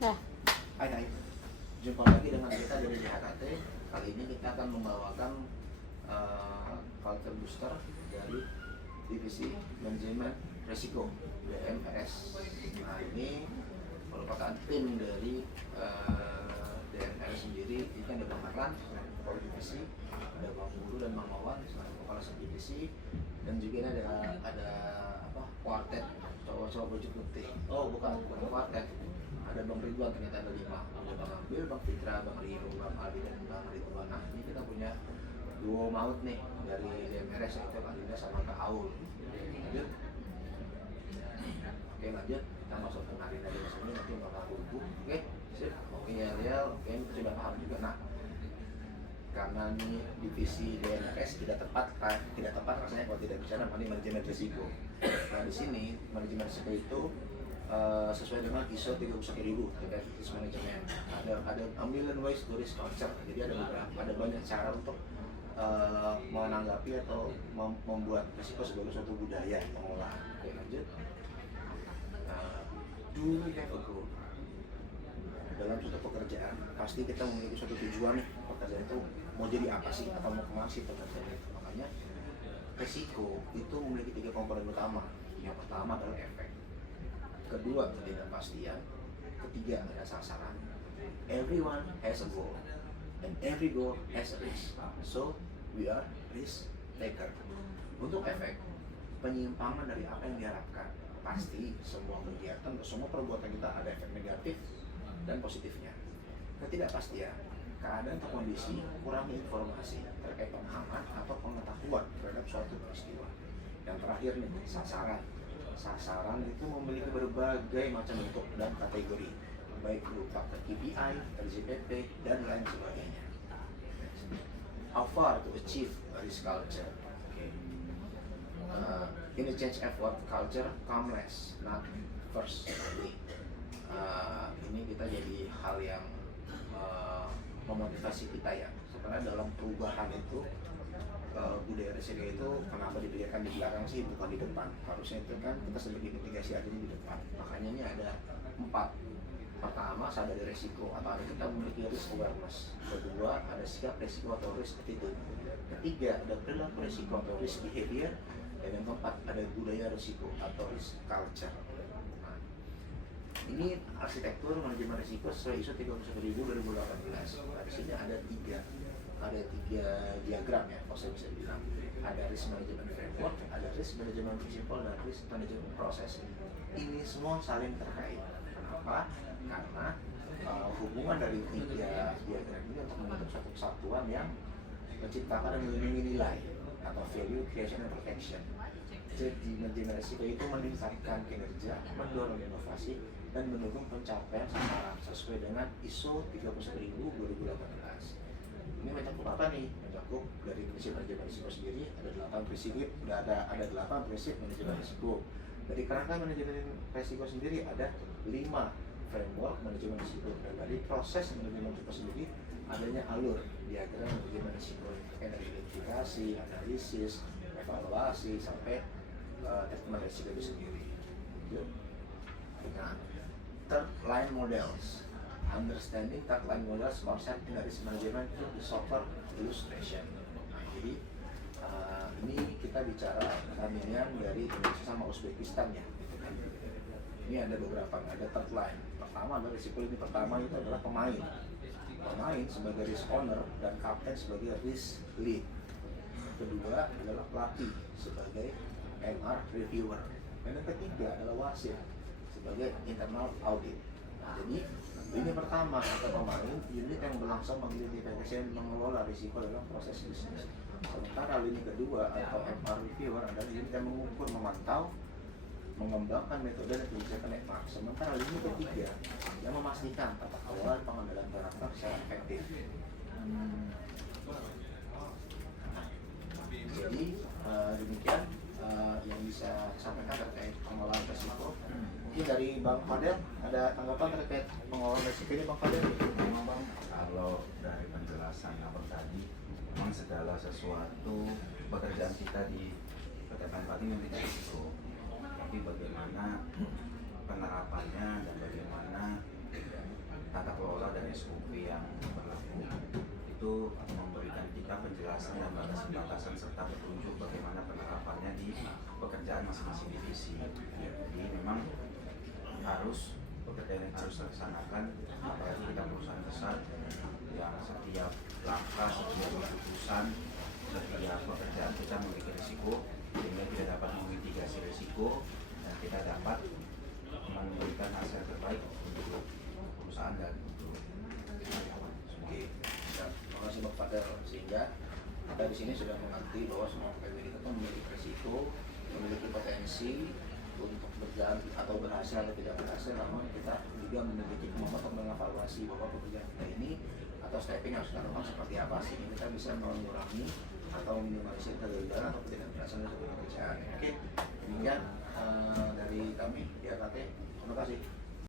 Ya. Hai, jumpa lagi dengan kita dari DHKT. Kali ini kita akan membawakan culture booster dari divisi manajemen risiko DMRS. Nah, ini merupakan tim dari DMRS sendiri. Ini kan dibanggakan kepala divisi, ada Bang Guru dan Bang Mawan kepala subdivisi, dan juga ini ada kuartet cowok-cowok baju putih. Oh, bukan kuartet. Ada Bang Ridwan, ternyata ada 5. Ada Bang Ambil, Bang Fitra, Bang Rio, Bang Ali, dan Bang Ridwan. Nah, ini kita punya duo maut nih dari DMRS, yaitu Kak Dinda sama Kak Aul. Lanjut. Oke, lanjut. Kita masuk ke Marina dari sini, nanti bakal hubung. Oke, sip. Oke, ya Rial. Oke, kita sudah paham juga. Nah, karena ini divisi DMRS tidak tepat rasanya kalau tidak bicara mengenai manajemen risiko. Nah, di sini manajemen risiko itu sesuai dengan ISO 31000 terkait risk management. Ada a million ways to risk culture. Jadi ada banyak cara untuk menanggapi atau membuat risiko sebagai suatu budaya pengolahan. Oke, lanjut. Do we have a goal? Dalam suatu pekerjaan pasti kita memiliki suatu tujuan nih, pekerjaan itu mau jadi apa sih atau mau kemana sih pekerjaan itu. Makanya risiko itu memiliki 3 komponen utama. Yang pertama adalah efek, kedua ketidakpastian, ketiga ada sasaran. Everyone has a goal and every goal has a risk, so we are risk taker. Untuk efek, penyimpangan dari apa yang diharapkan. Pasti semua kegiatan atau semua perbuatan kita ada efek negatif dan positifnya. Ketidakpastian, keadaan atau kondisi kurangnya informasi terkait pemahaman atau pengetahuan terhadap suatu peristiwa. Yang terakhir nih, sasaran. Sasaran itu memiliki berbagai macam bentuk dan kategori, baik berupa KPI, RJPP, dan lain sebagainya. How far to achieve risk culture? Okay. In a change effort, culture come less, not first. Ini kita jadi hal yang memotivasi kita ya. Sebenarnya dalam perubahan itu budaya risiko itu kenapa dipikirkan di belakang sih, bukan di depan. Harusnya itu kan kita sebagai mitigasi aja di depan. Makanya ini ada 4. Pertama, sadari risiko atau kita memiliki risk awareness. Kedua, ada sikap risiko atau risk attitude. Ketiga, ada perilaku risiko atau risk behavior. Dan yang keempat, ada budaya risiko atau risk culture. Nah, ini arsitektur manajemen risiko sesuai ISO 31000 2018. Nah, di sini ada tiga diagram ya, kalau saya bisa bilang. Ada risk management framework, ada risk management principle, dan risk management process. Ini semua saling terkait. Kenapa? Karena hubungan dari 3 diagram ini untuk membentuk satu kesatuan yang menciptakan dan melindungi nilai atau value creation and protection. Jadi manajemen risiko itu meningkatkan kinerja, mendorong inovasi, dan mendukung pencapaian sasaran sesuai dengan ISO 31000 2018. Ini mencakup apa nih? Mencakup dari prinsip manajemen risiko sendiri ada 8 prinsip, ada 8 prinsip manajemen risiko. Dari kerangka manajemen risiko sendiri ada 5 framework manajemen risiko, dan dari proses manajemen risiko sendiri adanya alur diagram manajemen risiko dari identifikasi, analisis, evaluasi sampai treatment risiko itu sendiri. Nah, third line models. Understanding third line models concept in risk management through the software illustration. Nah, jadi ini kita bicara perbandingan dari Indonesia sama Uzbekistan ya. Ini ada beberapa, ada third line. Pertama adalah risiko ini pertama itu adalah pemain sebagai risk owner dan kapten sebagai risk lead. Kedua adalah pelatih sebagai MR reviewer. Dan yang ketiga adalah wasit sebagai internal audit. Nah, jadi ini pertama ada pemain, unit yang berlangsung mengidentifikasi dan mengelola risiko dalam proses bisnis. Sementara lini kedua atau MR reviewer adalah unit yang mengukur, memantau, mengembangkan metode dan kebijakan MR. Sementara lini ketiga yang memastikan tata kelola pengendalian karakter secara efektif. Jadi demikian yang bisa sampaikan terkait pengelolaan risiko. Mungkin dari Bang Fadel ada tanggapan terkait pengelolaan risiko ini, Bang Fadel? Bang, kalau dari penjelasan abang tadi, memang segala sesuatu pekerjaan kita di PT Pati memiliki risiko. Tapi bagaimana penerapannya dan bagaimana SOP yang berlaku itu memberikan kita penjelasan dan batasan-batasan serta petunjuk bagaimana penerapannya di pekerjaan masing-masing divisi. Jadi memang harus pekerjaan yang harus dilaksanakan, apalagi kita perusahaan besar yang setiap langkah, setiap keputusan, setiap pekerjaan kita memiliki risiko, sehingga kita dapat memitigasi risiko dan kita dapat memberikan hasil terbaik untuk perusahaan dan untuk karyawan. Oke, terima kasih Bapak Fadel. Sehingga kita di sini sudah mengerti bahwa semua PWD itu memiliki risiko, memiliki potensi untuk berjalan atau berhasil atau tidak berhasil, namun kita juga memiliki kemampuan untuk mengevaluasi bahwa pekerjaan kita ini atau stepping harus kita lakukan seperti apa sehingga kita bisa mengurangi atau meminimalisir kegagalan atau tidak berhasil dari pekerjaan. Oke, demikian dari kami di AKT. Terima kasih.